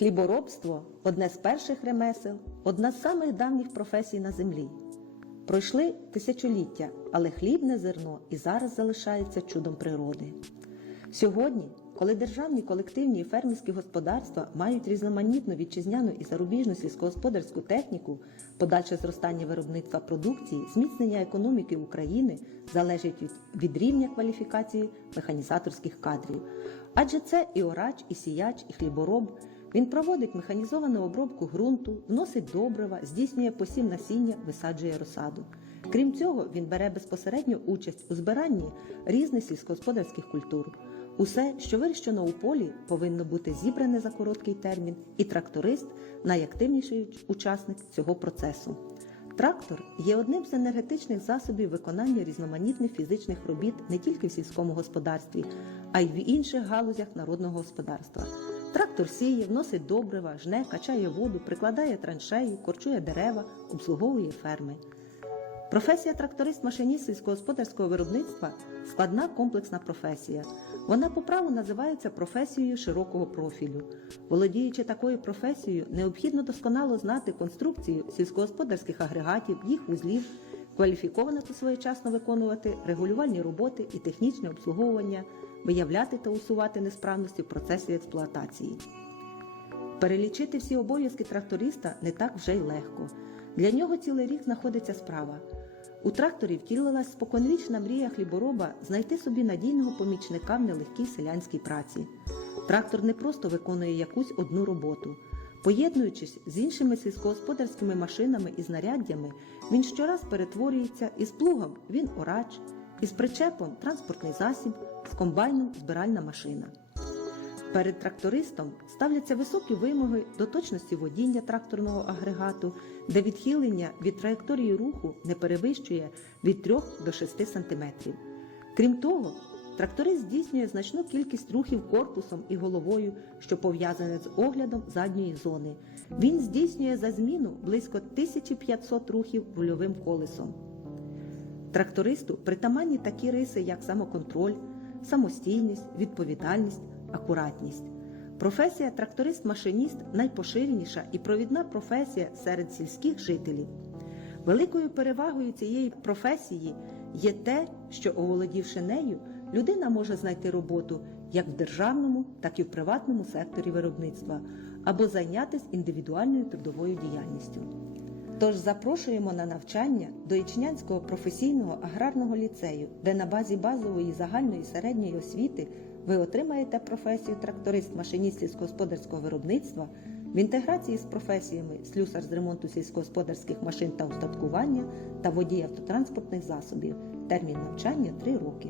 Хліборобство одне з перших ремесел, одна з самих давніх професій на землі. Пройшли тисячоліття, але хлібне зерно і зараз залишається чудом природи. Сьогодні, коли державні колективні і фермерські господарства мають різноманітну вітчизняну і зарубіжну сільськогосподарську техніку, подальше зростання виробництва продукції, зміцнення економіки України залежить від, від рівня кваліфікації механізаторських кадрів. Адже це і орач, і сіяч, і хлібороб. Він проводить механізовану обробку ґрунту, вносить добрива, здійснює посів насіння, висаджує розсаду. Крім цього, він бере безпосередню участь у збиранні різних сільськогосподарських культур. Усе, що вирощено у полі, повинно бути зібране за короткий термін, і тракторист найактивніший учасник цього процесу. Трактор є одним з енергетичних засобів виконання різноманітних фізичних робіт не тільки в сільському господарстві, а й в інших галузях народного господарства. Трактор сіє, вносить добрива, жне, качає воду, прикладає траншеї, корчує дерева, обслуговує ферми. Професія тракторист-машиніст сільськогосподарського виробництва складна комплексна професія. Вона по праву називається професією широкого профілю. Володіючи такою професією, необхідно досконало знати конструкцію сільськогосподарських агрегатів, їх вузлів, кваліфіковано та своєчасно виконувати регулювальні роботи і технічне обслуговування, виявляти та усувати несправності в процесі експлуатації. Перелічити всі обов'язки тракториста не так вже й легко. Для нього цілий рік знаходиться справа. У тракторі втілилась споконвічна мрія хлібороба знайти собі надійного помічника в нелегкій селянській праці. Трактор не просто виконує якусь одну роботу. Поєднуючись з іншими сільськогосподарськими машинами і знаряддями, він щораз перетворюється із плугом він орач, із причепом транспортний засіб, з комбайном збиральна машина. Перед трактористом ставляться високі вимоги до точності водіння тракторного агрегату, де відхилення від траєкторії руху не перевищує від 3 до 6 см. Крім того, тракторист здійснює значну кількість рухів корпусом і головою, що пов'язане з оглядом задньої зони. Він здійснює за зміну близько 1500 рухів рульовим колесом. Трактористу притаманні такі риси, як самоконтроль, самостійність, відповідальність, акуратність. Професія тракторист-машиніст найпоширеніша і провідна професія серед сільських жителів. Великою перевагою цієї професії є те, що, оволодівши нею, людина може знайти роботу як в державному, так і в приватному секторі виробництва або зайнятися індивідуальною трудовою діяльністю. Тож запрошуємо на навчання до Ічнянського професійного аграрного ліцею, де на базі базової загальної середньої освіти ви отримаєте професію тракторист-машиніст сільськогосподарського виробництва в інтеграції з професіями слюсар з ремонту сільськогосподарських машин та устаткування та водій автотранспортних засобів. Термін навчання 3 роки.